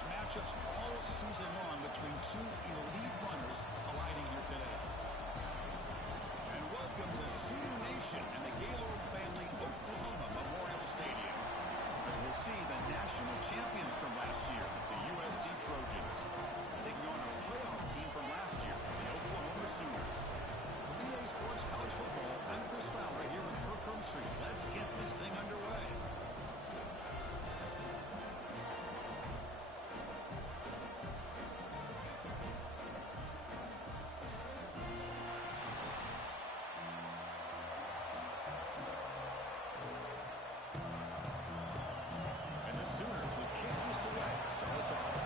toughest matchups all season long between two elite runners colliding here today. And welcome to Sooner Nation and the Gaylord Family Oklahoma Memorial Stadium, as we'll see the national champions from last year, the USC Trojans, taking on a playoff team from last year, the Oklahoma Sooners. For EA Sports College Football, I'm Chris Fowler here with Kirk Herbstreit. Let's get this thing underway. Sooners will kick this away to start us off.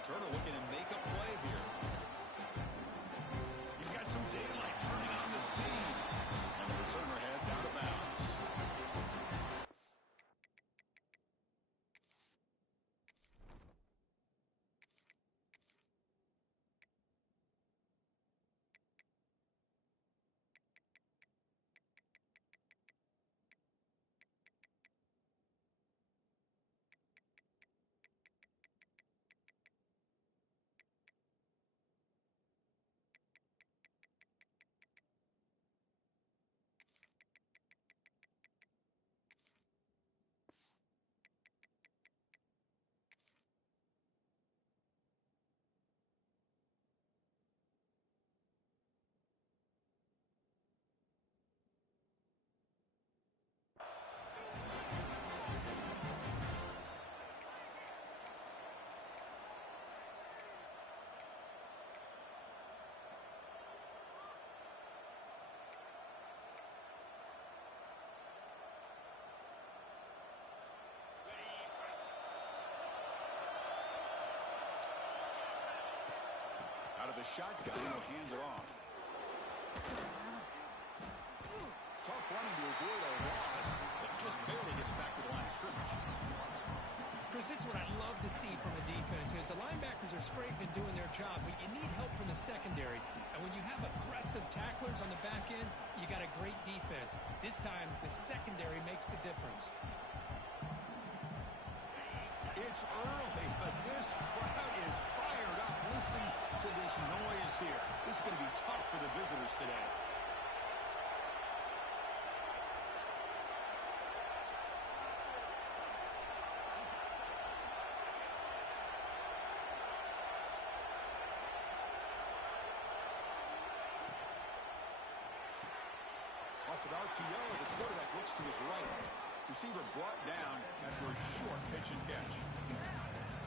Returner looking to make a play here. He's got some daylight turning on the speed. And the returner heads out of bounds. Out of the shotgun, he'll hand it off. Tough running to avoid a loss, but just barely gets back to the line of scrimmage. Chris, this is what I love to see from a defense is the linebackers are scraping doing their job, but you need help from the secondary. And when you have aggressive tacklers on the back end, you got a great defense. This time, the secondary makes the difference. It's early, but this crowd is fired up. Listen to this noise here. This is going to be tough for the visitors today. Off an RPO, the quarterback looks to his right. Receiver brought down after a short pitch and catch.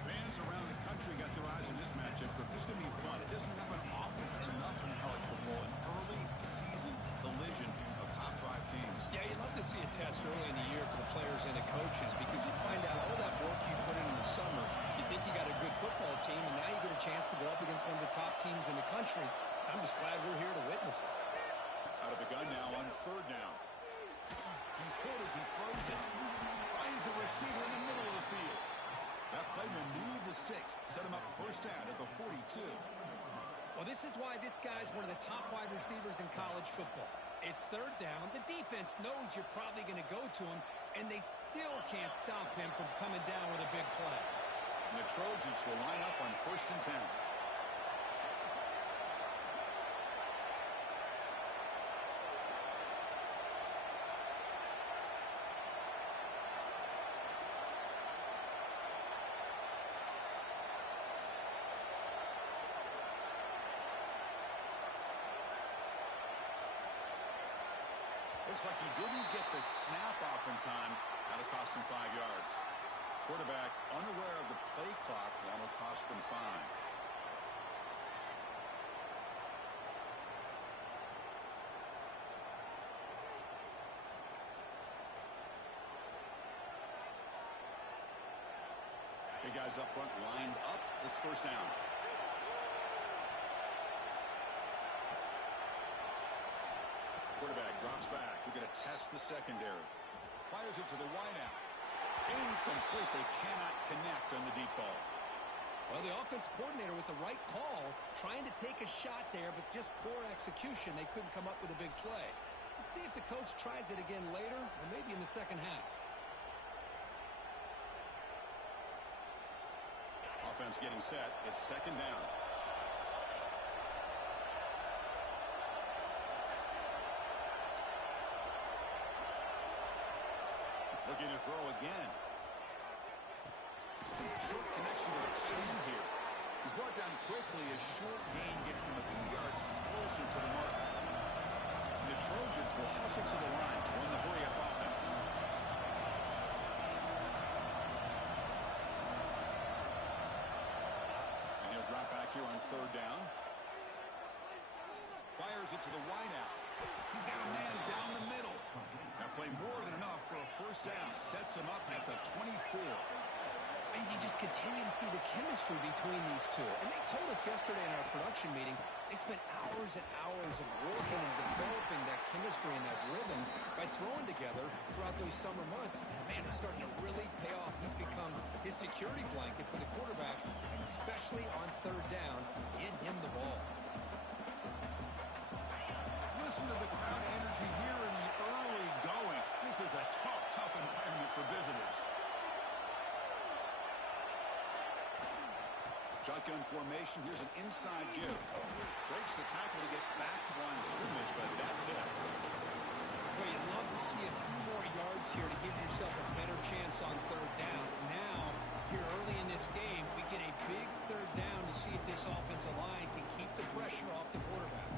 Fans around the country got their eyes on this matchup, but this is going to be fun. It doesn't happen often enough in college football, an early season collision of top 5 teams. Yeah, you love to see a test early in the year for the players and the coaches because you find out all that work you put in the summer. You think you got a good football team, and now you get a chance to go up against one of the top teams in the country. I'm just glad we're here to witness it. Out of the gun now on 3rd down. He's hit as he throws it. Finds a receiver in the middle of the field. That play will move the sticks. Set him up first down at the 42. Well, this is why this guy's one of the top wide receivers in college football. It's 3rd down. The defense knows you're probably going to go to him, and they still can't stop him from coming down with a big play. And the Trojans will line up on 1st and 10. Looks like he didn't get the snap off in time. That'll cost him 5 yards. Quarterback unaware of the play clock. That'll cost them 5. Big guys up front lined up. It's 1st down. Quarterback drops back. We're going to test the secondary. Fires it to the wideout. Incomplete. They cannot connect on the deep ball. Well, the offense coordinator with the right call, trying to take a shot there, but just poor execution. They couldn't come up with a big play. Let's see if the coach tries it again later, or maybe in the second half. Offense getting set. It's second down. Looking to throw again. Short connection to the tight end here. He's brought down quickly as short gain gets them a few yards closer to the mark. And the Trojans will hustle to the line to run the hurry-up offense. And he'll drop back here on third down. Fires it to the wideout. He's got a man down the middle. That play more than enough for a first down. Sets him up at the 24. And you just continue to see the chemistry between these two. And they told us yesterday in our production meeting, they spent hours and hours of working and developing that chemistry and that rhythm by throwing together throughout those summer months. And man, it's starting to really pay off. He's become his security blanket for the quarterback, and especially on third down, get him the ball. Listen to the crowd energy here in the early going. This is a tough environment for visitors. Shotgun formation. Here's an inside give. Breaks the tackle to get back to the line of scrimmage, but that's it. Well, you'd love to see a few more yards here to give yourself a better chance on third down. Now, here early in this game, we get a big third down to see if this offensive line can keep the pressure off the quarterback.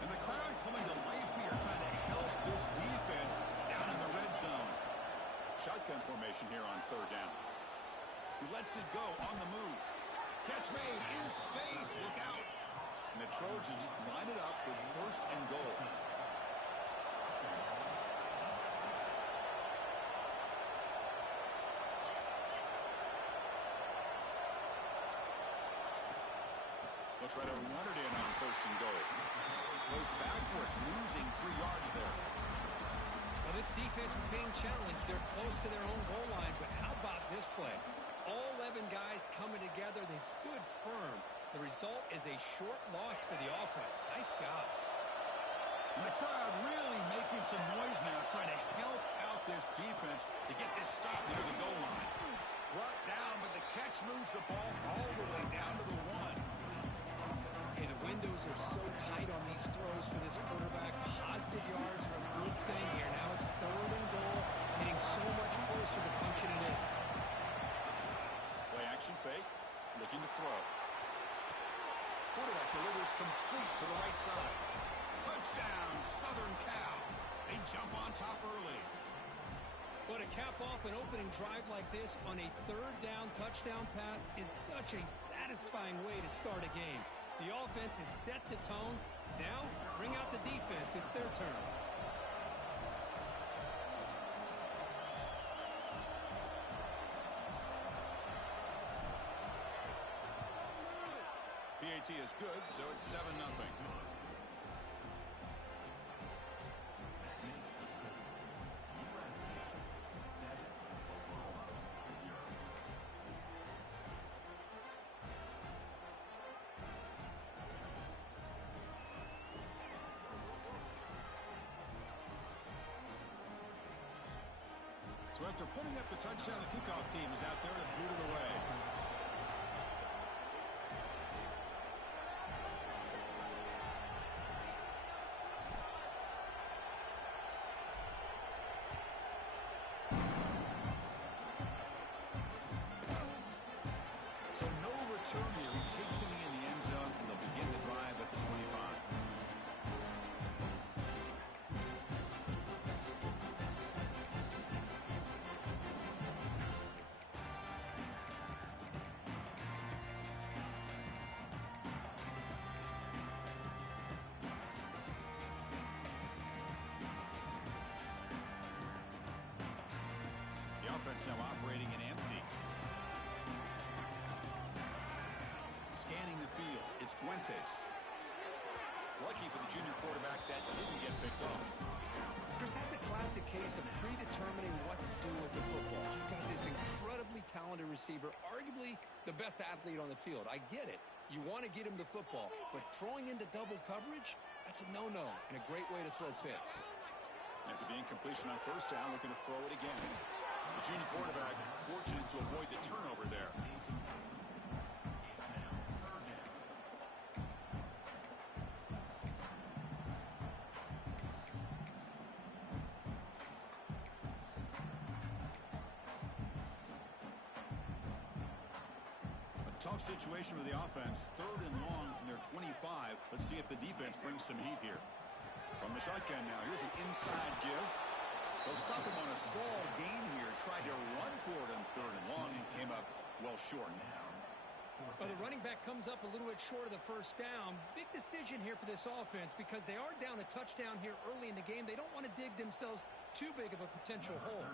And the crowd coming to life here, trying to help this defense down in the red zone. Shotgun formation here on third down. He lets it go on the move. Catch made in space. Look out. And the Trojans line it up with first and goal. They'll try to run it in on first and goal. Goes backwards, losing 3 yards there. Well, this defense is being challenged. They're close to their own goal line, but how about this play? All 11 guys coming together. They stood firm. The result is a short loss for the offense. Nice job. And the crowd really making some noise now, trying to help out this defense to get this stop near the goal line. Brought down, but the catch moves the ball all the way down to the 1. Hey, the windows are so tight on these throws for this quarterback. Positive yards are a good thing here. Now it's third and goal, getting so much closer to punching it in. Play action fake, looking to throw. Quarterback delivers complete to the right side. Touchdown, Southern Cal. They jump on top early. But to cap off an opening drive like this on a third down touchdown pass is such a satisfying way to start a game. The offense has set the tone. Now, bring out the defense. It's their turn. PAT is good, so it's 7-0. So after putting up the touchdown, the kickoff team is out there to boot it away. So no return here. He takes it in the end zone, and they'll begin the drive at the 25. The offense now operating in empty. Scanning the field, it's Fuentes. Lucky for the junior quarterback that didn't get picked off. Chris, Chris, that's a classic case of predetermining what to do with the football. You've got this incredibly talented receiver, arguably the best athlete on the field. I get it. You want to get him the football, but throwing into double coverage, that's a no-no and a great way to throw picks. After the incompletion on first down, looking to throw it again. The junior quarterback fortunate to avoid the turnover there. Tough situation for the offense. 3rd and long from their 25. Let's see if the defense brings some heat here. From the shotgun now, here's an inside give. They'll stop him on a small gain here. Tried to run for it on 3rd and long and came up well short. Well, the running back comes up a little bit short of the first down. Big decision here for this offense because they are down a touchdown here early in the game. They don't want to dig themselves too big of a potential hole.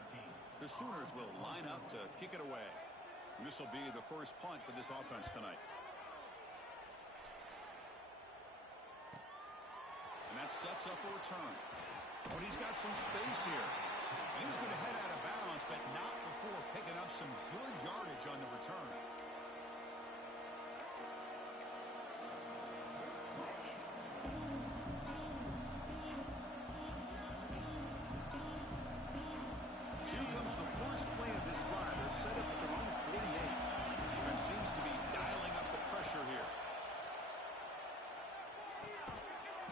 The Sooners will line up to kick it away. This will be the first punt for this offense tonight. And that sets up a return. But he's got some space here. And he's going to head out of bounds, but not before picking up some good yardage on the return. Here comes the first play of this drive. They're set up at their own 48. Defense seems to be dialing up the pressure here.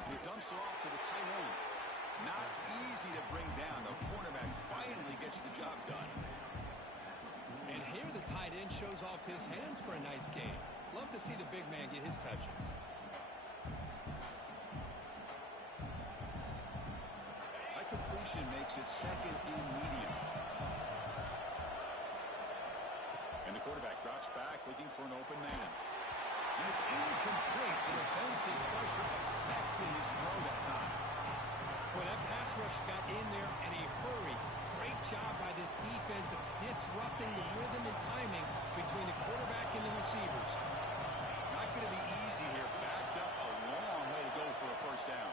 He dumps it off to the tight end. Not easy to bring down. The cornerback finally gets the job done. And here the tight end shows off his hands for a nice game. Love to see the big man get his touches. That completion makes it 2nd and medium. And the quarterback drops back looking for an open man. And it's incomplete. The defensive pressure affected his throw that time. Well, that pass rush got in there in a hurry. Great job by this defense of disrupting the rhythm and timing between the quarterback and the receivers. Not going to be easy here. Backed up a long way to go for a first down.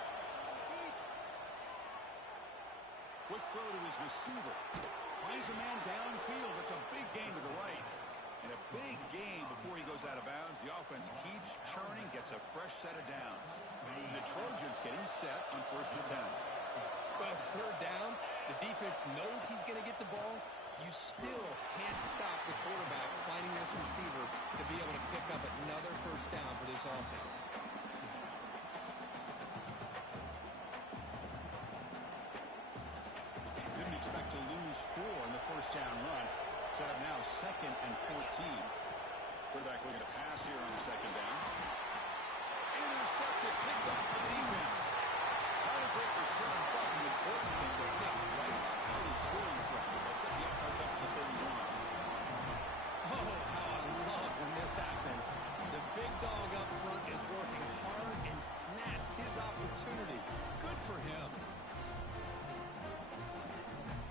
Quick throw to his receiver. Finds a man downfield. It's a big gain to the right. And a big gain before he goes out of bounds. The offense keeps churning, gets a fresh set of downs. And the Trojans getting set on 1st and 10. Well, it's 3rd down. The defense knows he's going to get the ball. You still can't stop the quarterback finding this receiver to be able to pick up another first down for this offense. Didn't expect to lose 4 in the first down run. Set up now 2nd and 14. Quarterback looking to pass here on the 2nd down. Intercepted, picked up by the defense. Not a great return, but the important thing to pick right out of scoring threat. They'll set the offense up at the 31. Oh, how I love when this happens. The big dog up front is working hard and snatched his opportunity. Good for him.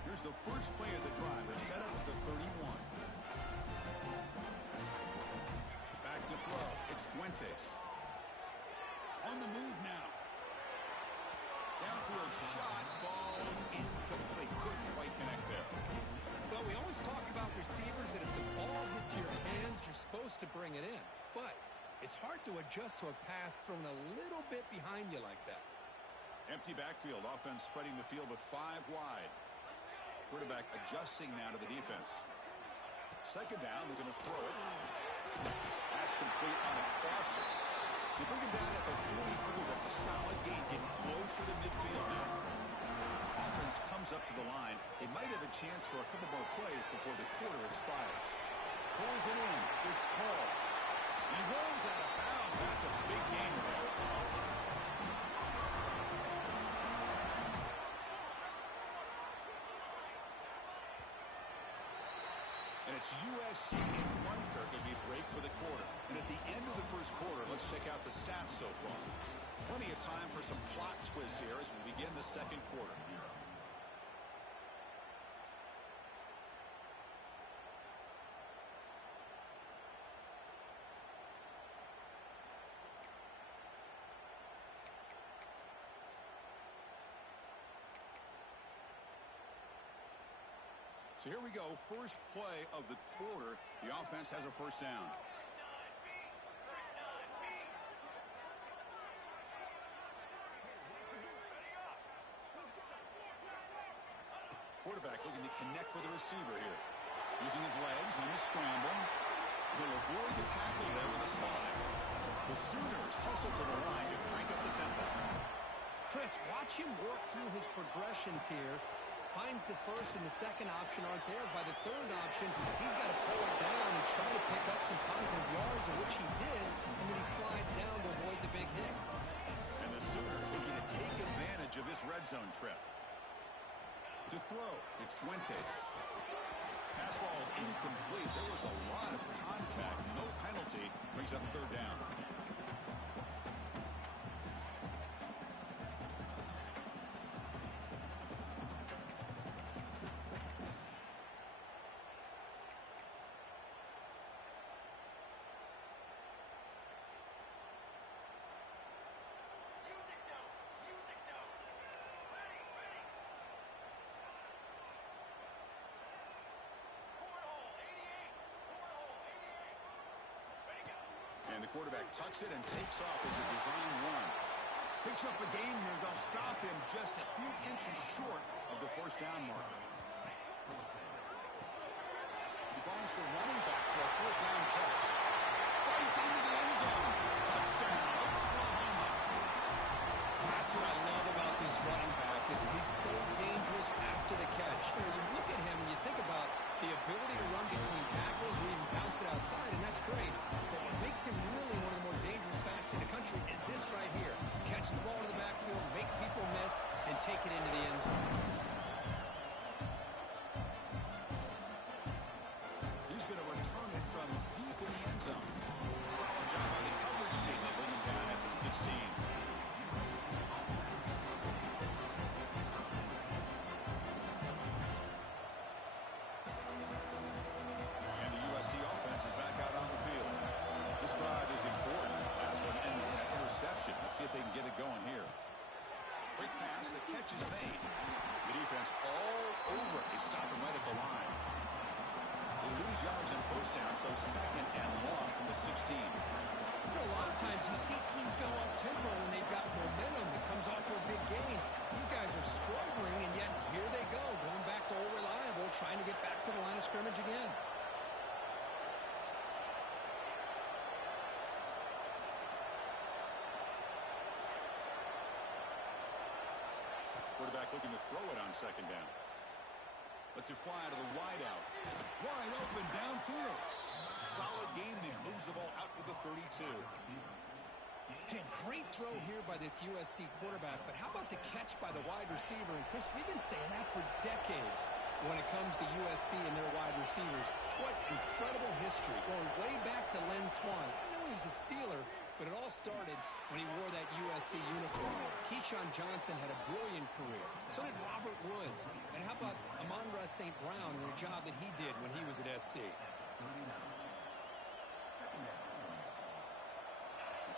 Here's the first play of the drive. They're set up at the 31. Back to throw. It's Fuentes. On the move now. Downfield shot falls incomplete. Couldn't quite connect there. Well, we always talk about receivers that if the ball hits your hands, you're supposed to bring it in. But it's hard to adjust to a pass thrown a little bit behind you like that. Empty backfield. Offense spreading the field with 5 wide. Quarterback adjusting now to the defense. 2nd down, we're going to throw it. Pass complete on a crosser. They bring him down at the 44. That's a solid gain, getting closer to midfield now. Offense comes up to the line. They might have a chance for a couple more plays before the quarter expires. Pulls it in. It's Hall. He rolls out of bounds. That's a big gain there. And it's USC in front, Kirk, as we break for the quarter. And at the end of the first quarter, let's check out the stats so far. Plenty of time for some plot twists here as we begin the 2nd quarter. So here we go, first play of the quarter. The offense has a first down. Quarterback looking to connect with the receiver here. Using his legs on the scramble. He'll avoid the tackle there with a slide. The Sooners hustle to the line to crank up the tempo. Chris, watch him work through his progressions here. Finds the first and the second option aren't there. By the third option, he's got to pull it down and try to pick up some positive yards, of which he did, and then he slides down to avoid the big hit. And the Sooners looking to take advantage of this red zone trip. To throw, it's Fuentes. Pass ball is incomplete. There was a lot of contact. No penalty. Brings up third down. And the quarterback tucks it and takes off as a design run. Picks up a gain here. They'll stop him just a few inches short of the first down marker. He finds the running back for a fourth down catch. Fights into the end zone. Touchdown, Oklahoma. That's what I love about this running back is he's so dangerous after the catch. You know, you look at him and you think about the ability to run between tackles or even bounce it outside, and that's great. But what makes him really one of the more dangerous backs in the country is this right here. Catch the ball in the backfield, make people miss, and take it into the end zone. He's going to return it from deep in the end zone. Solid job by the coverage team. They bring him down at the 16. Let's see if they can get it going here. Quick pass, the catch is made. The defense all over. They stop him right at the line. They lose yards in first down, so second and long from the 16. You know, a lot of times you see teams go up tempo when they've got momentum that comes after a big gain. These guys are struggling, and yet here they go, going back to old reliable, trying to get back to the line of scrimmage again. Quarterback looking to throw it on second down. Lets it fly out of the wideout. Wide open downfield. Solid gain there. Moves the ball out to the 32. Hey, great throw here by this USC quarterback, but how about the catch by the wide receiver? And Chris, we've been saying that for decades when it comes to USC and their wide receivers. What incredible history, going way back to Len Swan. I know he was a Steeler, but it all started when he wore that USC uniform. Keyshawn Johnson had a brilliant career. So did Robert Woods. And how about Amon-Ra St. Brown and the job that he did when he was at SC?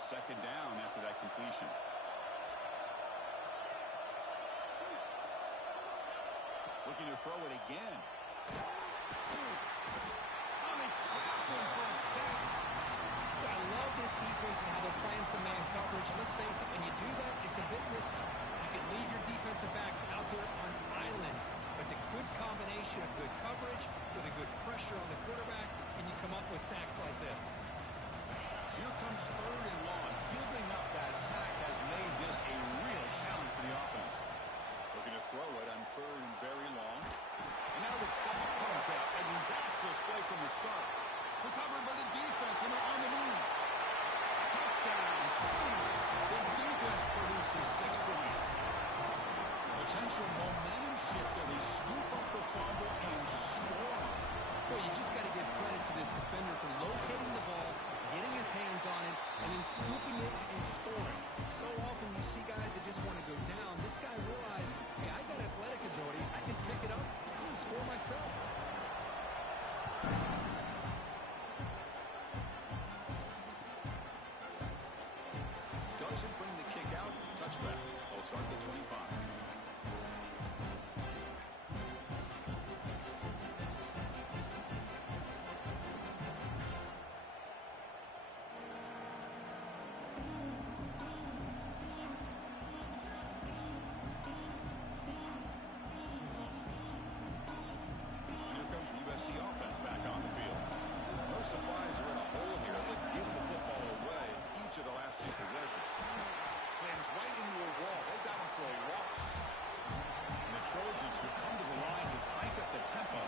Second down after that completion. Looking to throw it again. Oh, they trap him for a sack. I love this defense and how they're playing some man coverage. And let's face it, when you do that, it's a bit risky. You can leave your defensive backs out there on islands, but the good combination of good coverage with a good pressure on the quarterback, and you come up with sacks like this. So here comes third and long. Giving up that sack has made this a real challenge for the offense. Looking to throw it on third and very long. And now the ball comes out. A disastrous play from the start. Recovered by the defense, and they're on the move. Touchdown, Sooners. The defense produces 6 points. Potential momentum shift there. They scoop up the fumble and score. Well, you just got to give credit to this defender for locating the ball, getting his hands on it, and then scooping it and scoring. So often you see guys that just want to go down. This guy realized, hey, I got athletic ability. I can pick it up. I'm going to score myself. Doesn't bring the kick out. Touchback. They'll start the 25. Trojans who come to the line to crank up the tempo.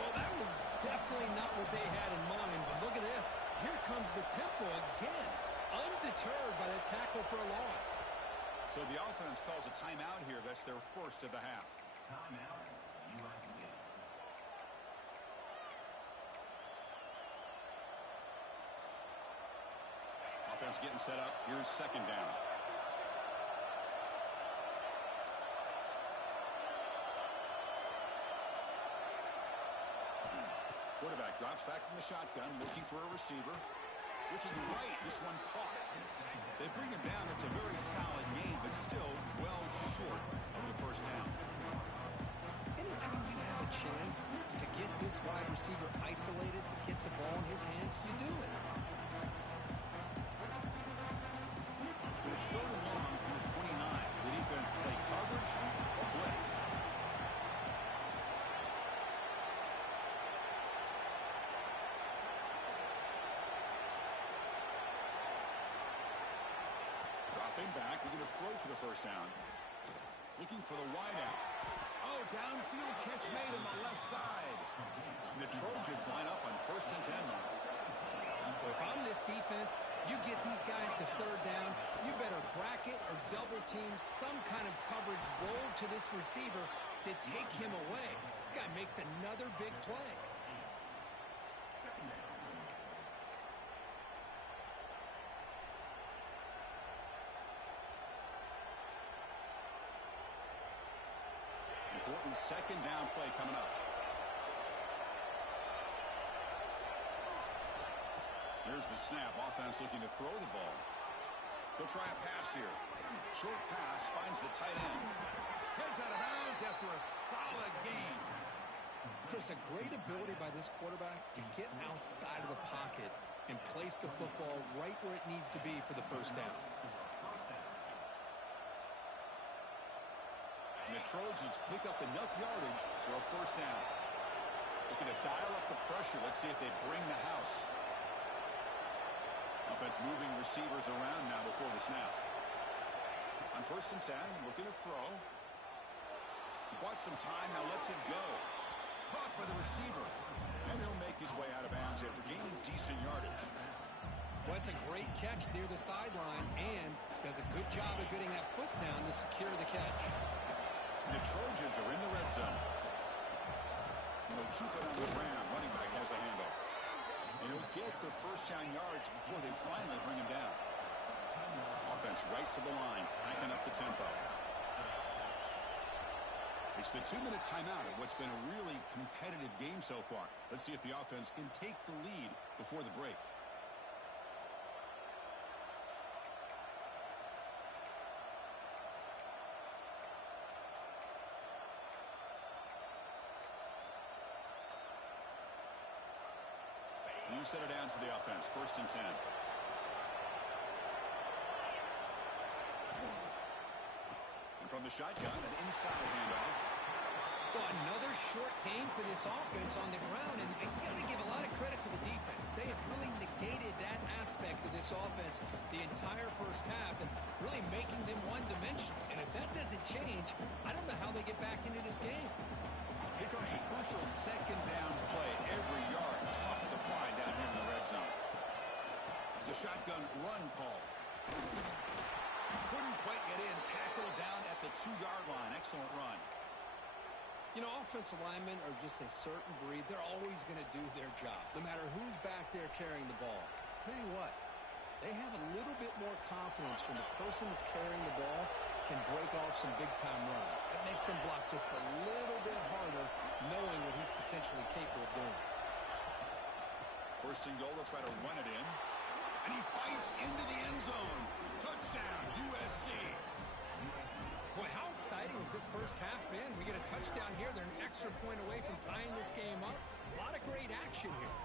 Well, that was definitely not what they had in mind, but look at this. Here comes the tempo again, undeterred by the tackle for a loss. So the offense calls a timeout here. That's their first of the half. Timeout, USA. Offense getting set up. Here's second down. Quarterback drops back from the shotgun, looking for a receiver. Looking right, this one caught. They bring him down. It's a very solid game, but still well short of the first down. Anytime you have a chance to get this wide receiver isolated, to get the ball in his hands, you do it. So it's third and long from the 29. The defense play coverage or blitz. Dropping back, we're going to throw for the first down. Looking for the wideout. Oh, downfield catch made on the left side. And the Trojans line up on first and 10. Well, if I'm this defense, you get these guys to third down, you better bracket or double team some kind of coverage roll to this receiver to take him away. This guy makes another big play. Important second down play coming up. Here's the snap. Offense looking to throw the ball. They'll try a pass here. Short pass finds the tight end. Heads out of bounds after a solid game. Chris, a great ability by this quarterback to get outside of the pocket and place the football right where it needs to be for the first down. And the Trojans pick up enough yardage for a first down. Looking to dial up the pressure. Let's see if they bring the house. Offense moving receivers around now before the snap. On first and 10, looking to throw. He bought some time, now lets it go. Caught by the receiver. And he'll make his way out of bounds after gaining decent yardage. Well, it's a great catch near the sideline and does a good job of getting that foot down to secure the catch. The Trojans are in the red zone. And they'll keep it on the ground. Running back has the handoff. And he'll get the first down yards before they finally bring him down. Offense right to the line, cranking up the tempo. It's the 2-minute timeout of what's been a really competitive game so far. Let's see if the offense can take the lead before the break. You set it down to the offense. First and 10. And from the shotgun, an inside handoff. Well, another short game for this offense on the ground, and you got to give a lot of credit to the defense. They have really negated that aspect of this offense the entire first half and really making them one-dimensional. And if that doesn't change, I don't know how they get back into this game. Here comes a crucial second down play. Every yard tough to find down here in the red zone. It's a shotgun run call. Couldn't quite get in. Tackle down at the 2-yard line. Excellent run. You know, offensive linemen are just a certain breed. They're always going to do their job, no matter who's back there carrying the ball. I'll tell you what, they have a little bit more confidence when the person that's carrying the ball can break off some big-time runs. That makes them block just a little bit harder, knowing what he's potentially capable of doing. First and goal, they'll try to run it in. And he fights into the end zone. Touchdown, USC. Boy, how exciting has this first half been? We get a touchdown here. They're an extra point away from tying this game up. A lot of great action here.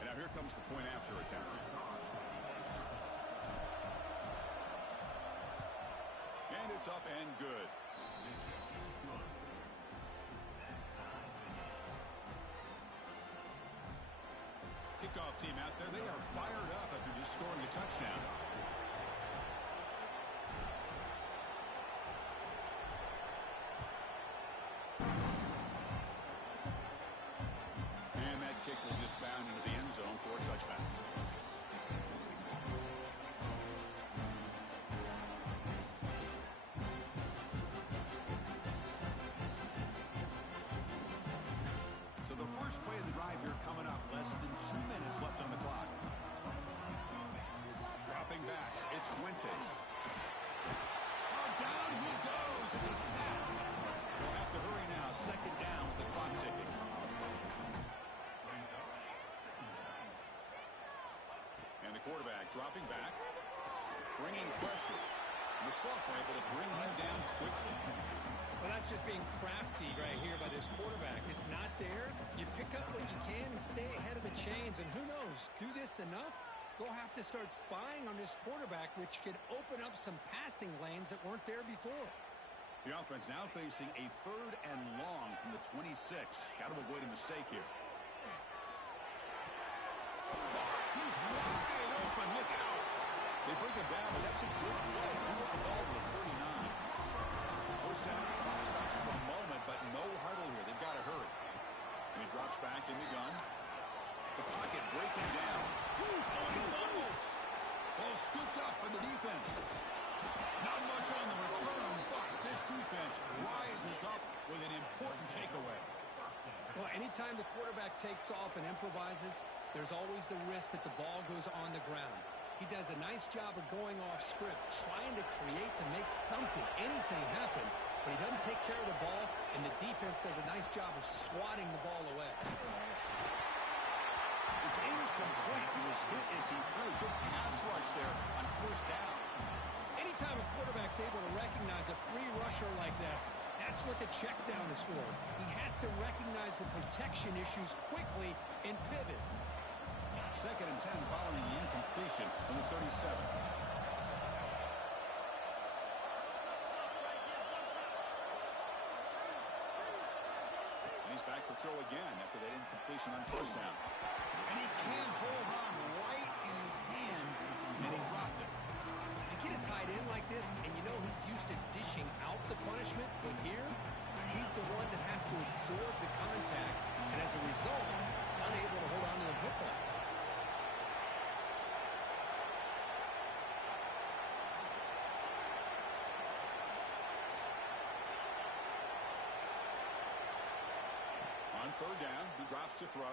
And now here comes the point after attempt. And it's up and good. Kickoff team out there, they are fired up after just scoring first play of the drive here coming up. Less than 2 minutes left on the clock. Dropping back, it's Fuentes. Oh, down he goes. It's a sack. They'll have to hurry now. Second down with the clock ticking. And the quarterback dropping back, bringing pressure. The sophomore able to bring him down quickly. Well, that's just being crafty right here by this quarterback. It's not there. You pick up what you can and stay ahead of the chains. And who knows, do this enough, they'll have to start spying on this quarterback, which could open up some passing lanes that weren't there before. The offense now facing a 3rd and long from the 26. Got to avoid a mistake here. He's wide open. Look out. They bring him down, but that's a good play. Moves the ball to the 39. First down, clock stops for a moment, but no huddle here. They've got to hurry. And he drops back in the gun. The pocket breaking down. Oh, he fumbles. Ball scooped up by the defense. Not much on the return, but this defense rises up with an important takeaway. Well, anytime the quarterback takes off and improvises, there's always the risk that the ball goes on the ground. He does a nice job of going off script, trying to create to make something, anything happen, but he doesn't take care of the ball, and the defense does a nice job of swatting the ball away. It's incomplete. He was hit as he threw. Good pass rush there on first down. Anytime a quarterback's able to recognize a free rusher like that, that's what the check down is for. He has to recognize the protection issues quickly and pivot. 2nd and 10 following the incompletion from the 37. And he's back for throw again after that incompletion on first down. And he can't hold on right in his hands, and he dropped it. You get a tight end like this, and you know he's used to dishing out the punishment, but here, he's the one that has to absorb the contact, and as a result, he's unable to hold on to the football. On 3rd down, he drops to throw.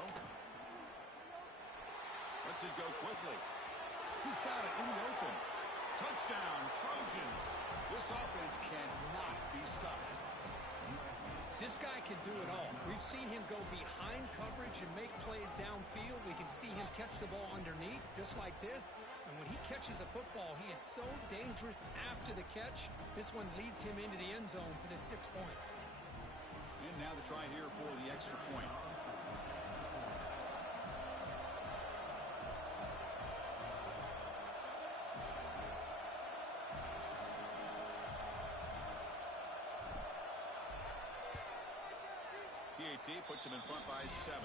Lets it go quickly. He's got it in the open. Touchdown, Trojans. This offense cannot be stopped. This guy can do it all. We've seen him go behind coverage and make plays downfield. We can see him catch the ball underneath, just like this. And when he catches a football, he is so dangerous after the catch. This one leads him into the end zone for the 6 points. And now the try here for the extra point. PAT puts him in front by 7.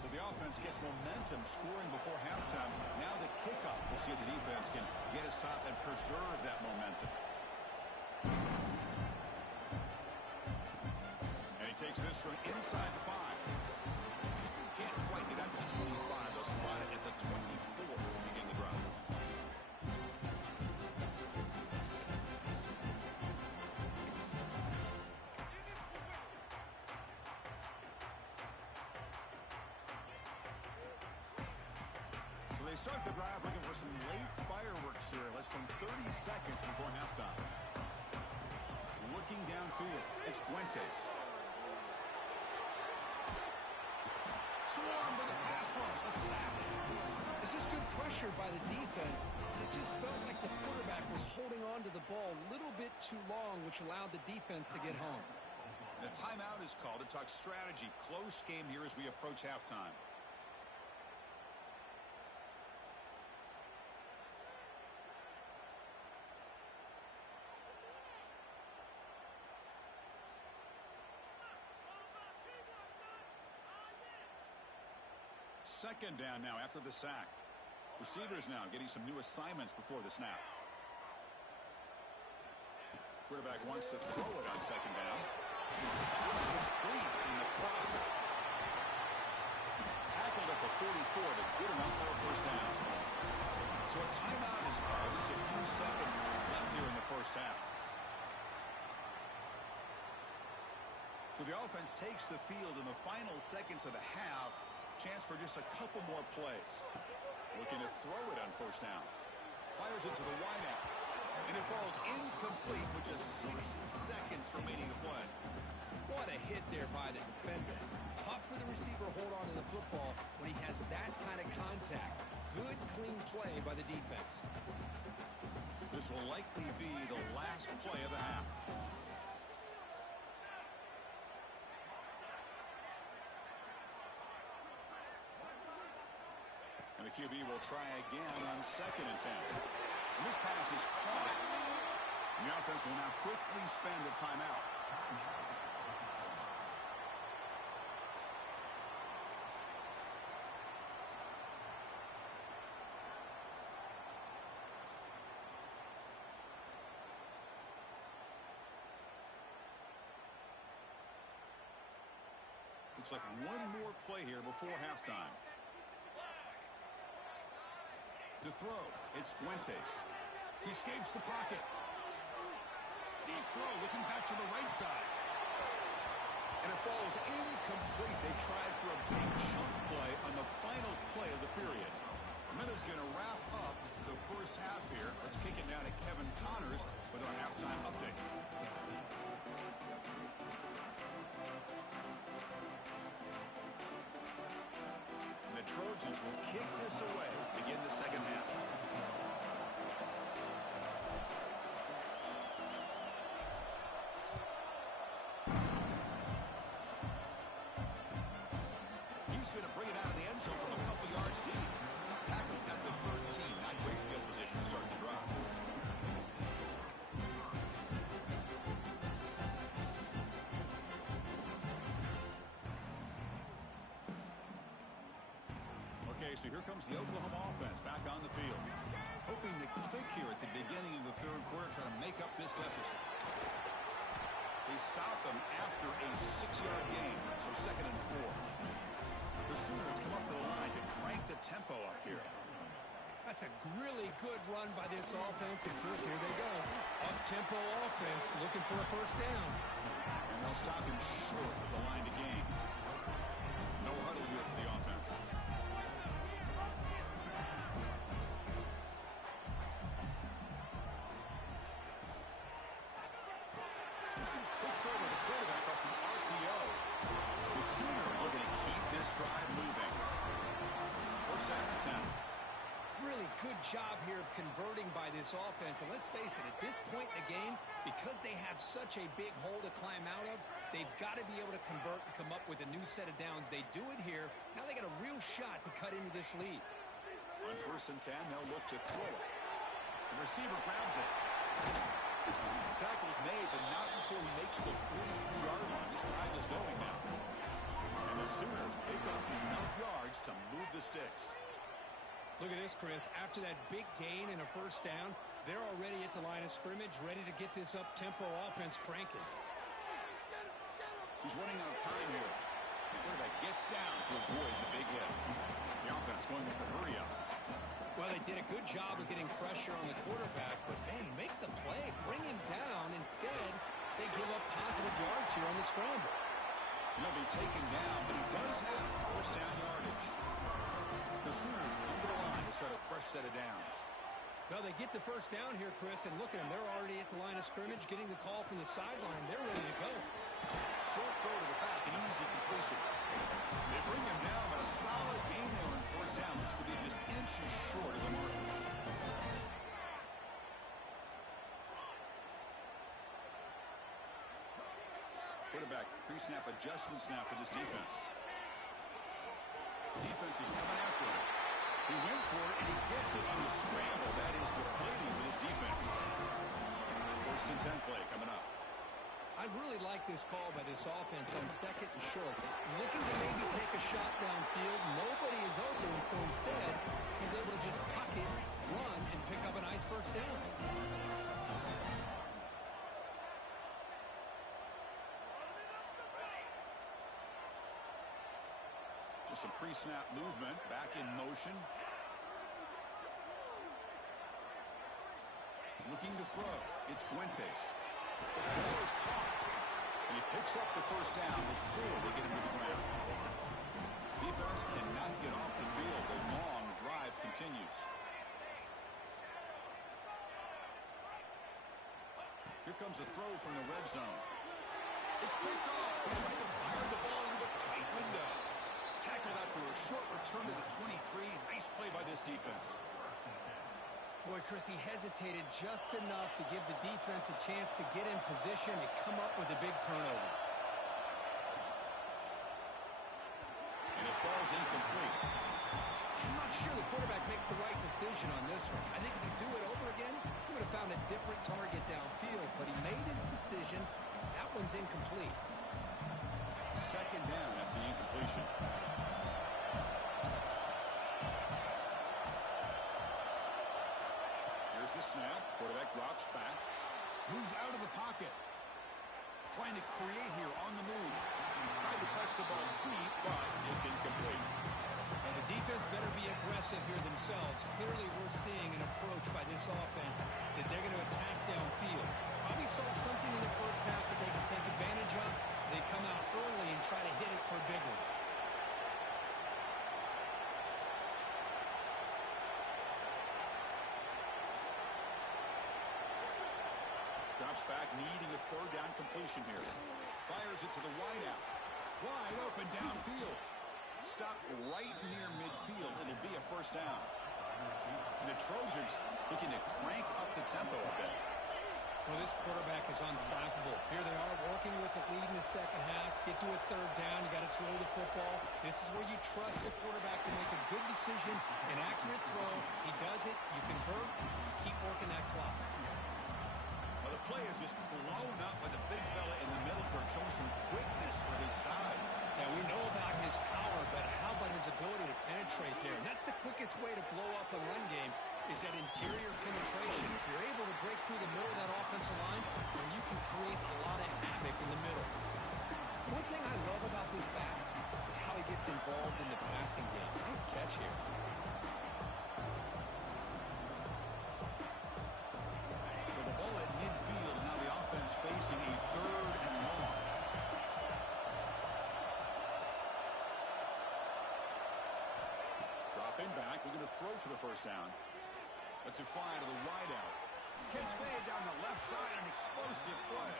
So the offense gets momentum scoring before halftime. Now the kickoff. We'll see if the defense can get his top and preserve that momentum. And he takes this from inside the 5. Can't quite get out to the 25. They'll spot it at the 24 to begin the drive. So they start the drive looking for some late fireworks here. Less than 30 seconds before halftime. Looking downfield, it's Fuentes. Swarmed by the pass rush. A sack. This is good pressure by the defense, and it just felt like the quarterback was holding on to the ball a little bit too long, which allowed the defense to get home. The timeout is called to talk strategy. Close game here as we approach halftime. Second down now after the sack. Receivers now getting some new assignments before the snap. Quarterback wants to throw it on second down. This is complete in the crosser. Tackled at the 44, but good enough for a first down. So a timeout is called. Just a few seconds left here in the first half. So the offense takes the field in the final seconds of the half. Chance for just a couple more plays. Looking to throw it on first down. Fires it to the wideout. And it falls incomplete with just 6 seconds remaining to play. What a hit there by the defender. Tough for the receiver to hold on to the football when he has that kind of contact. Good, clean play by the defense. This will likely be the last play of the half. And the QB will try again on 2nd and 10. And this pass is caught. The offense will now quickly spend a timeout. Looks like one more play here before halftime. To throw, it's Fuentes. He escapes the pocket. Deep throw, looking back to the right side. And it falls incomplete. They tried for a big chunk play on the final play of the period. Minutes going to wrap up the first half here. Let's kick it down to Kevin Connors with our halftime update. The Trojans will kick this away to begin the second half. He's going to bring it out of the end zone from a couple yards deep. Tackled at the 13. Not great field position to start the drive. So here comes the Oklahoma offense back on the field. Hoping to click here at the beginning of the third quarter, trying to make up this deficit. They stop them after a 6-yard gain, so 2nd and 4. The Sooners come up to the line to crank the tempo up here. That's a really good run by this offense, and Chris, here they go. Up-tempo offense looking for a first down. And they'll stop him short of the line to gain. No huddle here for the offense. Drive moving. First down and 10. Really good job here of converting by this offense. And let's face it, at this point in the game, because they have such a big hole to climb out of, they've got to be able to convert and come up with a new set of downs. They do it here. Now they got a real shot to cut into this lead. On 1st and 10, they'll look to throw it. The receiver grabs it. The tackle's made, but not before he makes the 43-yard line. This drive is going now. And the Sooners pick up enough yards to move the sticks. Look at this, Chris. After that big gain and a first down, they're already at the line of scrimmage, ready to get this up-tempo offense cranking. He's running out of time here. The quarterback gets down to avoid the big hit. The offense going with the hurry-up. Well, they did a good job of getting pressure on the quarterback, but, man, make the play. Bring him down. Instead, they give up positive yards here on the scramble. He'll be taken down, but he does have first down yardage. The Sooners come to the line to start a fresh set of downs. Well, they get the first down here, Chris, and look at them. They're already at the line of scrimmage, getting the call from the sideline. They're ready to go. Short throw to the back, an easy completion. They bring him down, but a solid gain there on first down. Looks to be just inches short of the mark. Quarterback pre-snap adjustments now for this defense. Defense is coming after him. He went for it, and he gets it on the scramble. That is deflating for this defense. 1st and 10 play coming up. I really like this call by this offense on 2nd and short. Looking to maybe take a shot downfield. Nobody is open, so instead, he's able to just tuck it, run, and pick up a nice first down. Some pre-snap movement, back in motion. to throw. It's Fuentes. The ball is caught. And he picks up the first down before they get him to the ground. Defense cannot get off the field. The long drive continues. Here comes a throw from the red zone. It's picked off. He tried to fire the ball into a tight window. Tackled after a short return to the 23. Nice play by this defense. Boy, Chris, he hesitated just enough to give the defense a chance to get in position and come up with a big turnover. And it falls incomplete. I'm not sure the quarterback makes the right decision on this one. I think if he'd do it over again, he would have found a different target downfield, but he made his decision. That one's incomplete. Second down after the incompletion. Here's the snap. Quarterback drops back. Moves out of the pocket. Trying to create here on the move. Tried to press the ball deep, but it's incomplete. And the defense better be aggressive here themselves. Clearly, we're seeing an approach by this offense that they're going to attack downfield. Probably saw something in the first half that they can take advantage of. They come out early and try to hit it for a big one. Drops back, needing a third down completion here. Fires it to the wideout. Wide open downfield. Stop right near midfield. It'll be a first down. And the Trojans looking to crank up the tempo a bit. Well, this quarterback is unflappable. Here they are working with the lead in the second half. Get to a third down. You got to throw the football. This is where you trust the quarterback to make a good decision, an accurate throw. He does it. You convert. You keep working that clock. Well, the play is just blown up by the big fella in the middle for showing some quickness for his size. Yeah, we know about his power, but how about his ability to penetrate there? And that's the quickest way to blow up a run game is that interior penetration. If you're able to break through the middle of that offensive line, then you can create a lot of havoc in the middle. One thing I love about this back is how he gets involved in the passing game. Nice catch here. So the ball at midfield, now the offense facing a third and long. Dropping back, looking to throw for the first down. Let's it fly to the wideout. Catch made down the left side, an explosive play.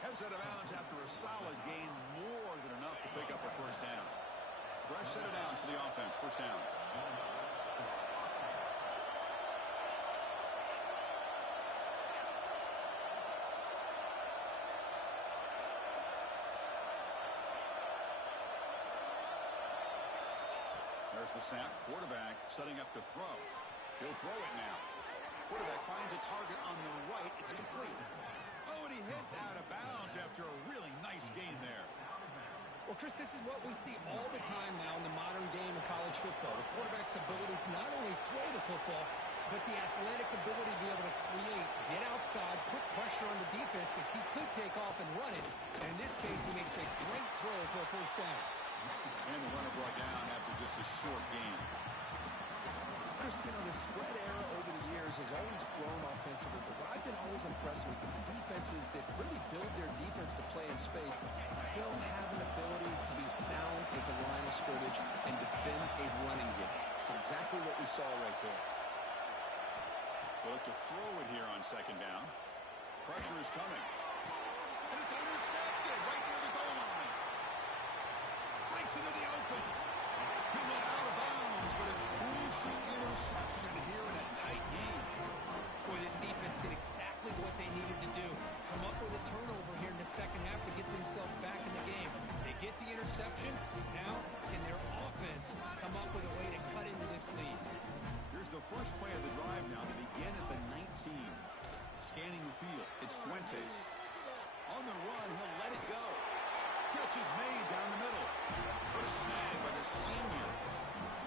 Heads out of bounds after a solid gain, more than enough to pick up a first down. Fresh set of downs for the offense, first down. There's the snap. Quarterback setting up to throw. He'll throw it now. Quarterback finds a target on the right. It's complete. Oh, and he hits out of bounds after a really nice gain there. Well, Chris, this is what we see all the time now in the modern game of college football. The quarterback's ability to not only throw the football, but the athletic ability to be able to create, get outside, put pressure on the defense because he could take off and run it. And in this case, he makes a great throw for a first down. And the runner brought down after just a short gain. Chris, you know, the spread era over the years has always grown offensively, but what I've been always impressed with defenses that really build their defense to play in space still have an ability to be sound at the line of scrimmage and defend a running game. It's exactly what we saw right there. They'll look to throw it here on second down. Pressure is coming. And it's intercepted right near the goal line. Breaks into the open. He went out of bounds, but a crucial interception here in a tight game. Boy, this defense did exactly what they needed to do. Come up with a turnover here in the second half to get themselves back in the game. They get the interception. Now, can their offense come up with a way to cut into this lead? Here's the first play of the drive now. They begin at the 19. Scanning the field. It's Fuentes. On the run, he'll let it go. Catch is made down the middle. What a snag by the senior.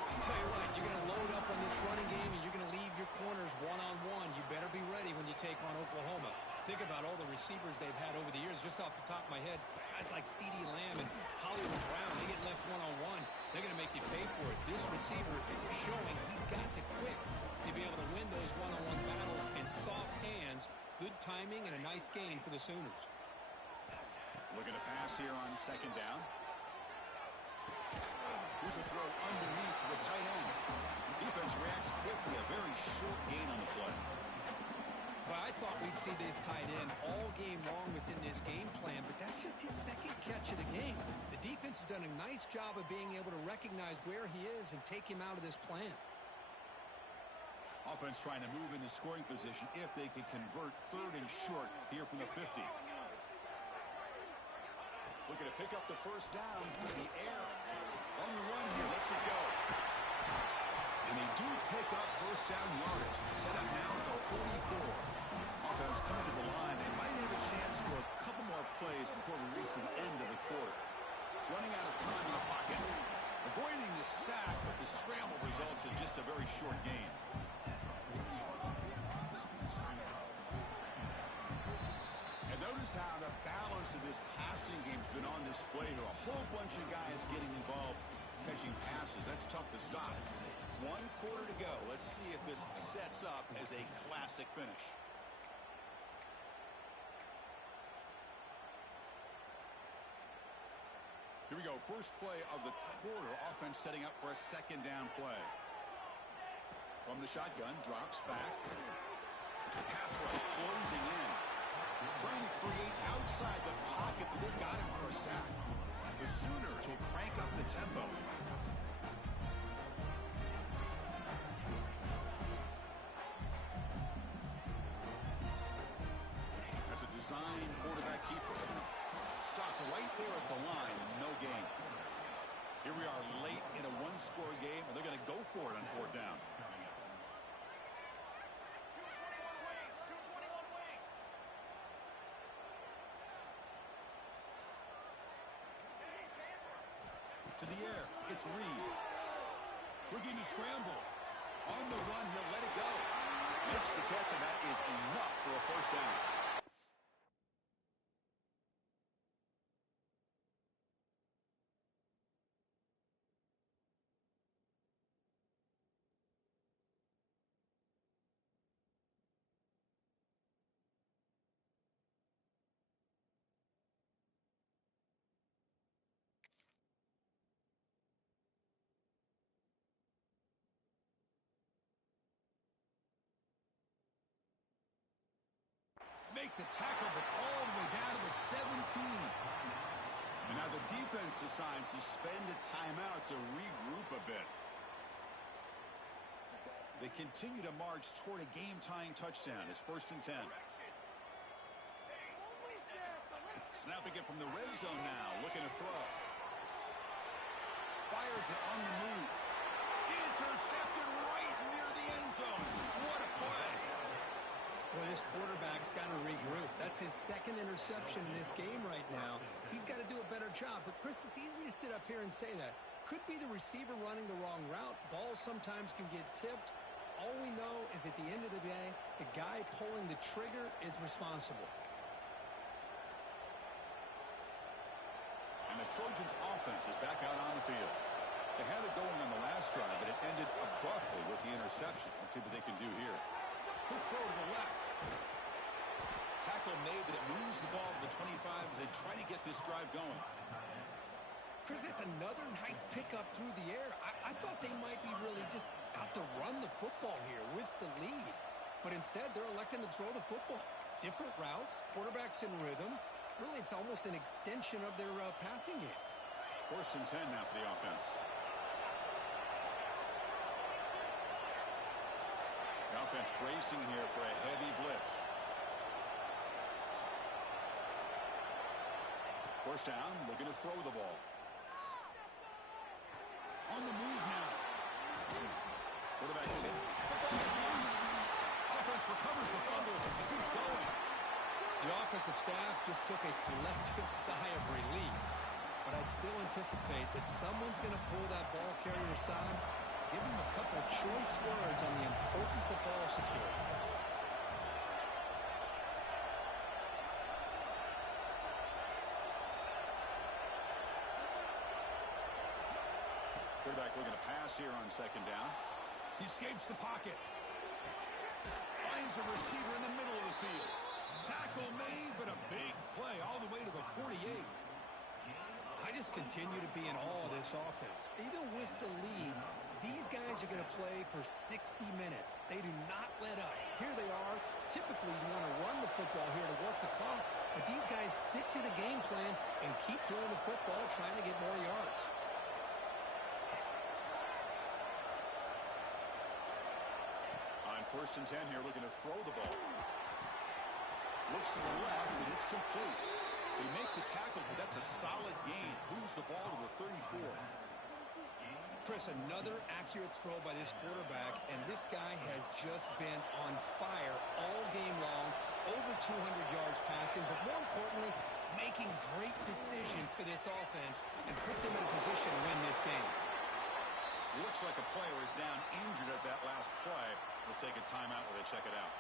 I'll tell you what, you're going to load up on this running game and you're going to leave your corners one-on-one. You better be ready when you take on Oklahoma. Think about all the receivers they've had over the years. Just off the top of my head, guys like CeeDee Lamb and Hollywood Brown, they get left one-on-one. They're going to make you pay for it. This receiver showing he's got the quicks to be able to win those one-on-one battles in soft hands. Good timing and a nice gain for the Sooners. Looking to pass here on second down. Here's a throw underneath to the tight end. Defense reacts quickly. A very short gain on the play. Well, I thought we'd see this tight end all game long within this game plan, but that's just his second catch of the game. The defense has done a nice job of being able to recognize where he is and take him out of this plan. Offense trying to move into scoring position if they can convert third and short here from the 50. Looking to pick up the first down from the air. On the run here, lets it go. And they do pick up first down yardage. Set up now at the 44. Offense coming to the line. They might have a chance for a couple more plays before we reach the end of the quarter. Running out of time in the pocket. Avoiding the sack, but the scramble results in just a very short gain. And notice how the balance of this passing game has been on display here. A whole bunch of guys getting involved catching passes. That's tough to stop. 1 quarter to go. Let's see if this sets up as a classic finish. Here we go. First play of the quarter. Offense setting up for a second down play. From the shotgun, drops back. Pass rush closing in. Trying to create outside the pocket, but they've got him for a sack. The Sooners will crank up the tempo. As a design quarterback keeper. Stopped right there at the line, no gain. Here we are late in a one-score game, and they're going to go for it on fourth down. To the air, it's Reed. Looking to scramble. On the run, he'll let it go. Makes the catch, and that is enough for a first down. Make the tackle, but all the way down to the 17. And now the defense decides to spend a timeout to regroup a bit. They continue to march toward a game-tying touchdown. It's 1st and 10. Snapping it from the red zone now, looking to throw. Fires it on the move. Intercepted right near the end zone. What a play. Well, this quarterback's got to regroup. That's his second interception in this game right now. He's got to do a better job. But, Chris, it's easy to sit up here and say that. Could be the receiver running the wrong route. Balls sometimes can get tipped. All we know is at the end of the day, the guy pulling the trigger is responsible. And the Trojans' offense is back out on the field. They had it going on the last drive, but it ended abruptly with the interception. Let's see what they can do here. Good throw to the left. Tackle made, but it moves the ball to the 25 as they try to get this drive going. Chris, it's another nice pickup through the air. I thought they might be really just out to run the football here with the lead. But instead, they're electing to throw the football. Different routes, quarterbacks in rhythm. Really, it's almost an extension of their passing game. 1st and 10 now for the offense. The offense bracing here for a heavy blitz. First down, looking to throw the ball. On the move now. Quarterback tip. The ball is loose. Offense recovers the fumble. It keeps going. The offensive staff just took a collective sigh of relief. But I'd still anticipate that someone's going to pull that ball carrier aside, give him a couple choice words on the importance of ball security. quarterback looking to pass here on second down. He escapes the pocket. Finds a receiver in the middle of the field. Tackle made, but a big play all the way to the 48. I just continue to be in awe of this offense. Even with the lead, these guys are going to play for 60 minutes. They do not let up. Here they are. Typically, you want to run the football here to work the clock, but these guys stick to the game plan and keep throwing the football, trying to get more yards. On 1st and 10 here, looking to throw the ball. Looks to the left, and it's complete. They make the tackle, but that's a solid gain. Moves the ball to the 34. Chris, another accurate throw by this quarterback, and this guy has just been on fire all game long, over 200 yards passing, but more importantly, making great decisions for this offense and put them in a position to win this game. Looks like a player is down injured at that last play. We'll take a timeout while they check it out.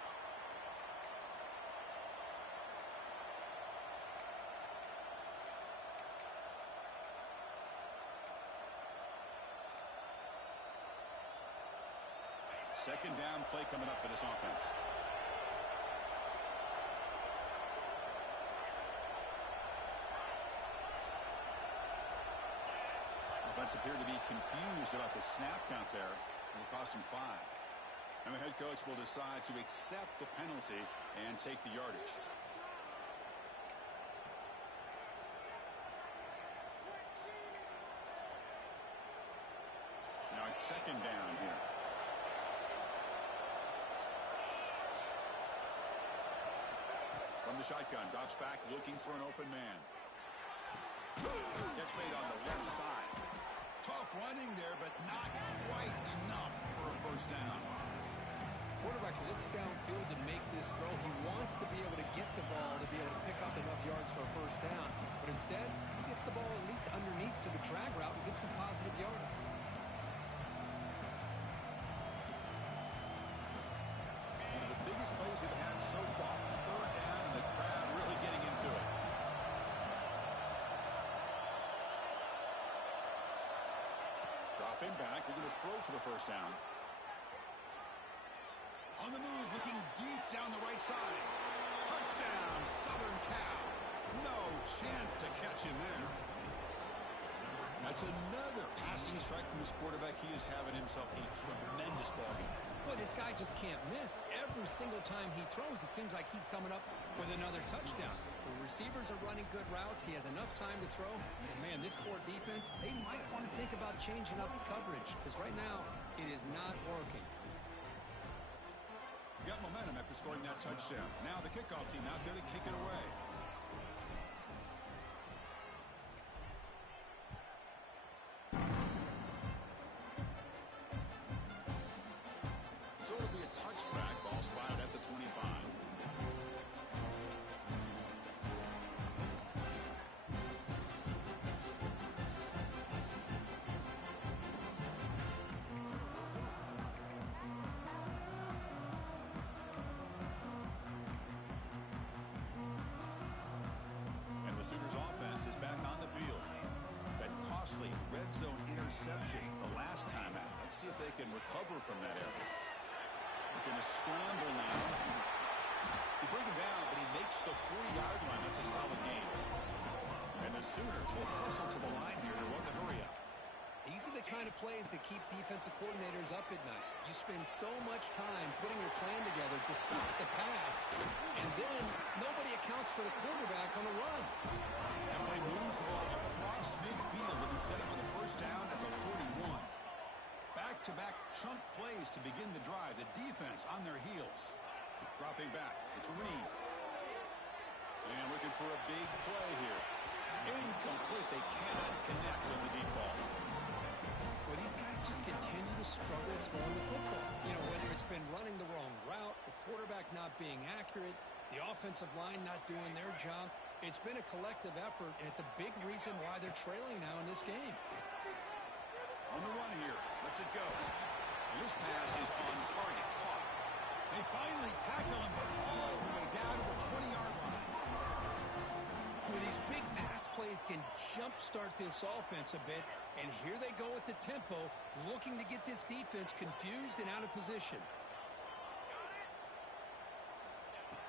Second down play coming up for this offense. Offense appeared to be confused about the snap count there. It will cost him 5. And the head coach will decide to accept the penalty and take the yardage. Now it's second down here. From the shotgun, drops back, looking for an open man. Catch made on the left side. Tough running there, but not quite enough for a first down. Quarterback looks downfield to make this throw. He wants to be able to get the ball to be able to pick up enough yards for a first down. But instead, he gets the ball at least underneath to the drag route and gets some positive yards. One of the biggest plays we've had so far. Third down, and the crowd really getting into it. Dropping back, we're going to throw for the first down. On the move, looking deep down the right side. Touchdown, Southern Cal. No chance to catch him there. That's another passing strike from this quarterback. He is having himself a tremendous ball game. Boy, this guy just can't miss. Every single time he throws, it seems like he's coming up with another touchdown. The receivers are running good routes. He has enough time to throw. And, man, this poor defense, they might want to think about changing up coverage because right now it is not working. Got momentum after scoring that touchdown. Now the kickoff team out there to kick it away. So it'll be a touchback. Ball spotted at the 25. Sooners offense is back on the field. That costly red zone interception the last time out. Let's see if they can recover from that error. Looking to scramble now. They bring him down, but he makes the 40-yard line. That's a solid game. And the Sooners will hustle to the line here to run the hurry up. These are the kind of plays that keep defensive coordinators up at night. You spend so much time putting your plan together to stop the pass, and then nobody accounts for the quarterback on the run. That play moves the ball across midfield to be set up for the first down at the 41. Back-to-back chunk plays to begin the drive. The defense on their heels. Dropping back. It's Reed. And looking for a big play here. Incomplete. They cannot connect on the deep ball. Well, these guys just continue to struggle throwing the football. You know, whether it's been running the wrong route, the quarterback not being accurate, the offensive line not doing their job. It's been a collective effort, and it's a big reason why they're trailing now in this game. On the run here. Lets it go. And this pass is on target. Caught. They finally tackle him all the way down to the 20-yard line. With these big pass pass plays can jumpstart this offense a bit, and here they go with the tempo, looking to get this defense confused and out of position.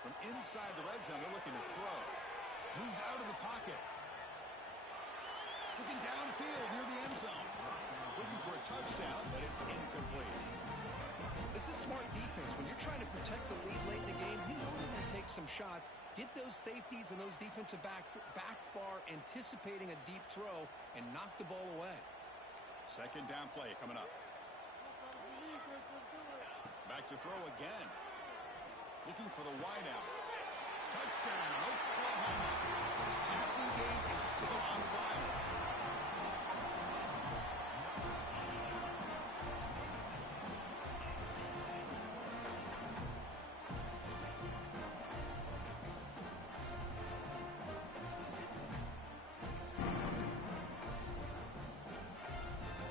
From inside the red zone, they're looking to throw. Moves out of the pocket. Looking downfield near the end zone. Looking for a touchdown, but it's incomplete. This is smart defense. When you're trying to protect the lead late in the game, you know they're going to take some shots, get those safeties and those defensive backs back far, anticipating a deep throw, and knock the ball away. Second down play coming up. Back to throw again. Looking for the wideout. Touchdown, Oklahoma. This passing game is still on fire.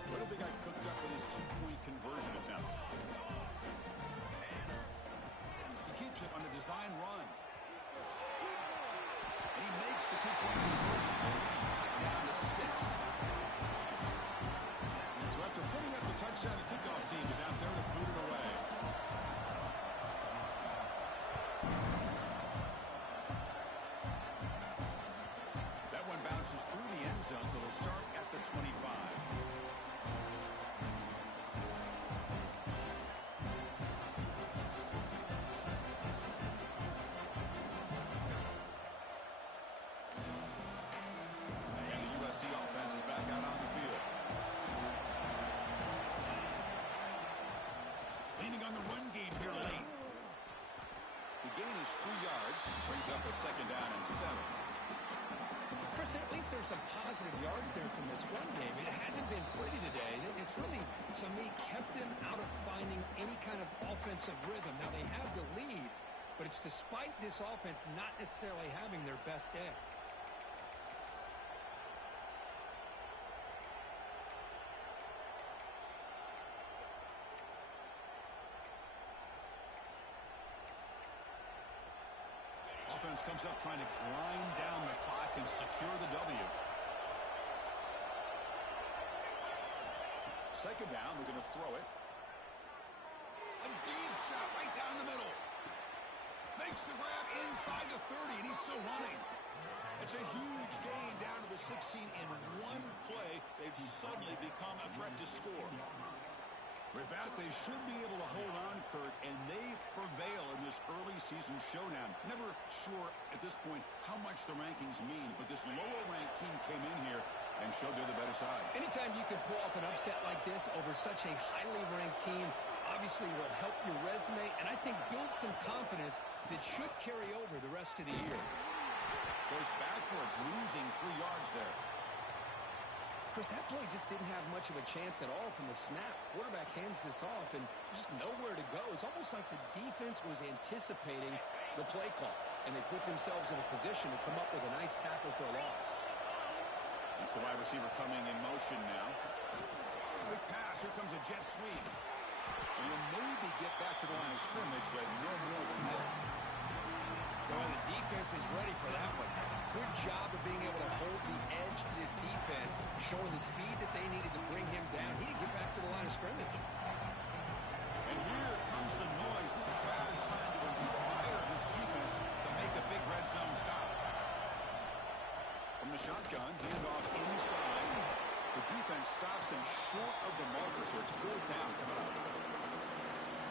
What have they got cooked up for this two-point conversion attempt? He keeps it on a design run. And he makes the two-point conversion. Down to 6. So after putting up the touchdown, the kickoff team is out there to boot it away. That one bounces through the end zone, so they'll start at the 25. Brings up a second down and 7. Chris, at least there's some positive yards there from this run game. It hasn't been pretty today. It's really, to me, kept them out of finding any kind of offensive rhythm. Now, they have the lead, but it's despite this offense not necessarily having their best day. Offense comes up trying to grind down the clock and secure the W. Second down, we're going to throw it. A deep shot right down the middle. Makes the grab inside the 30, and he's still running. It's a huge gain down to the 16 in one play. They've suddenly become a threat to score. With that, they should be able to hold on, Kurt, and they prevail in this early season showdown. Never sure at this point how much the rankings mean, but this lower-ranked team came in here and showed they're the better side. Anytime you can pull off an upset like this over such a highly ranked team, obviously will help your resume, and I think build some confidence that should carry over the rest of the year. Goes backwards, losing 3 yards there. Chris, that play just didn't have much of a chance at all from the snap. Quarterback hands this off and just nowhere to go. It's almost like the defense was anticipating the play call, and they put themselves in a position to come up with a nice tackle for a loss. It's the wide receiver coming in motion now. Quick pass. Here comes a jet sweep. And he'll maybe get back to the line of scrimmage, but no more than that. Well, the defense is ready for that one. Good job of being able to hold the edge to this defense, showing the speed that they needed to bring him down. He didn't get back to the line of scrimmage. And here comes the noise. This crowd is trying to inspire this defense to make a big red zone stop. From the shotgun, handoff inside. The defense stops him short of the marker, so it's 4th down coming up.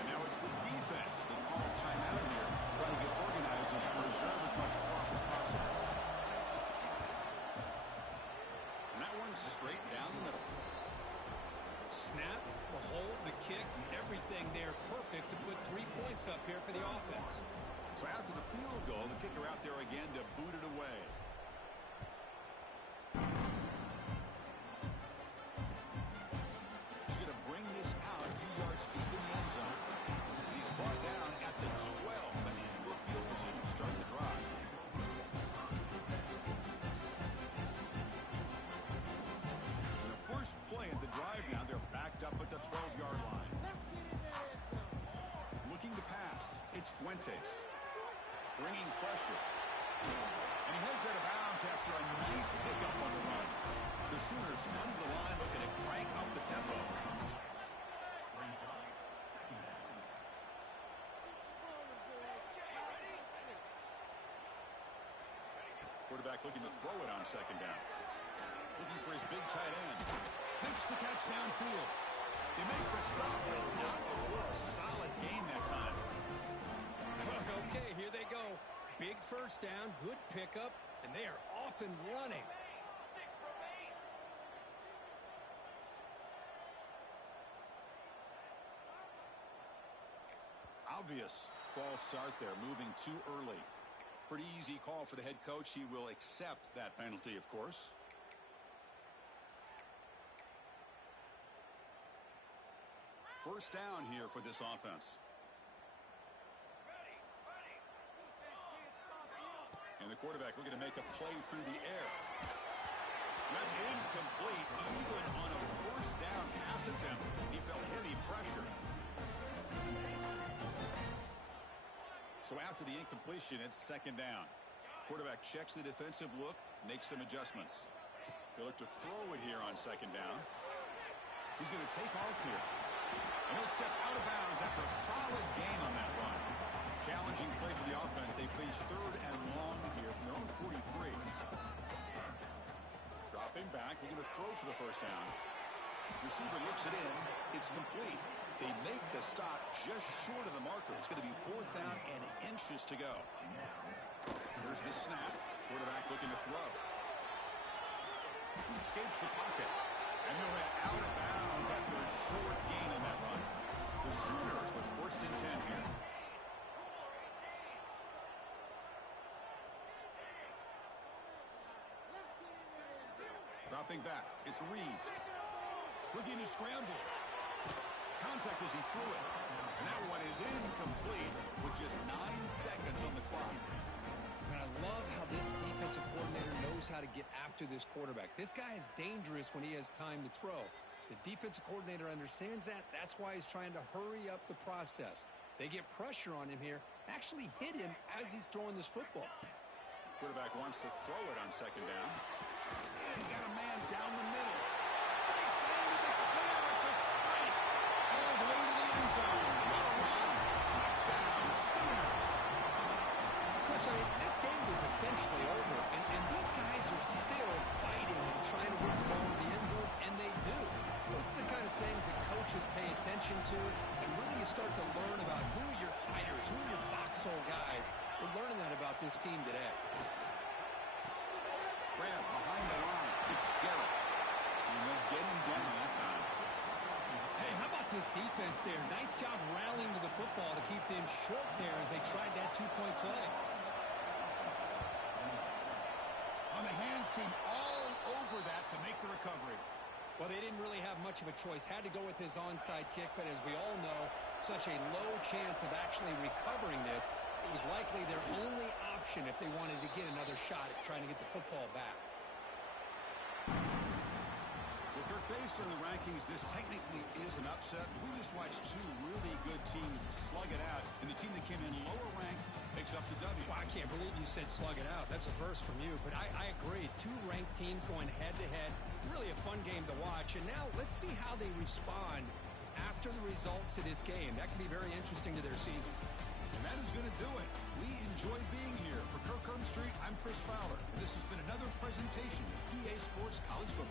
And now it's the defense that calls timeout here, trying to get organized and preserve as much clock as possible. And that one's straight down the middle. Snap, the hold, the kick, everything there perfect to put 3 points up here for the offense. So after the field goal, the kicker out there again to boot it away. He's going to bring this out a few yards deep in the end zone. He's brought down at the 12. That's poor field position to start the drive. And the first play of the drive now, they're backed up at the 12-yard line. Looking to pass. It's Fuentes. Bringing pressure. And he heads out of bounds after a nice pick Quarterback looking to throw it on second down. Looking for his big tight end. Makes the catch downfield. They make the stop, but not before a solid gain that time. Okay, here they go. Big first down, good pickup, and they are off and running. Obvious false start there, moving too early. Pretty easy call for the head coach. He will accept that penalty, of course. First down here for this offense. And the quarterback looking to make a play through the air. That's incomplete, even on a first down pass attempt. He felt heavy pressure. So after the incompletion, it's second down. Quarterback checks the defensive look, makes some adjustments. He'll look to throw it here on second down. He's going to take off here. And he'll step out of bounds after a solid gain on that run. Challenging play for the offense. They face third and long here from their own 43. Dropping back, looking to throw for the first down. Receiver looks it in. It's complete. They make the stop just short of the marker. It's going to be fourth down and inches to go. Here's the snap. Quarterback looking to throw. He escapes the pocket. And he'll head out of bounds after a short gain on that run. The Sooners with first and 10 here. Dropping back. It's Reed. Looking to scramble. Contact as he threw it. And that one is incomplete with just 9 seconds on the clock. And I love how this defensive coordinator knows how to get after this quarterback. This guy is dangerous when he has time to throw. The defensive coordinator understands that. That's why he's trying to hurry up the process. They get pressure on him here, actually hit him as he's throwing this football. Quarterback wants to throw it on second down. And he got a man down the middle. Breaks into the clear. It's a sprint. All the way to the end zone. What a run. Touchdown, Sooners. Chris, I mean, this game is essentially over, and these guys are still fighting and trying to get the ball in the end zone, and they do. Those are the kind of things that coaches pay attention to, and really you start to learn about who are your fighters, who are your foxhole guys. We're learning that about this team today. Grab behind the line. It's Garrett. And they'll get him down that time. Hey, how about this defense there? Nice job rallying to the football to keep them short there as they tried that two-point play. On the hands team all over that to make the recovery. Well, they didn't really have much of a choice. Had to go with his onside kick, but as we all know, such a low chance of actually recovering this. It was likely their only option if they wanted to get another shot at trying to get the football back. Well, Kirk, based on the rankings, this technically is an upset. We just watched two really good teams slug it out, and the team that came in lower ranked picks up the W. Well, I can't believe you said slug it out. That's a first from you, but I agree. Two ranked teams going head-to-head. Really a fun game to watch, and now let's see how they respond after the results of this game. That can be very interesting to their season. And that is going to do it. We enjoyed being here. For Kirk Herbstreit, I'm Chris Fowler. This has been another presentation of EA Sports College Football.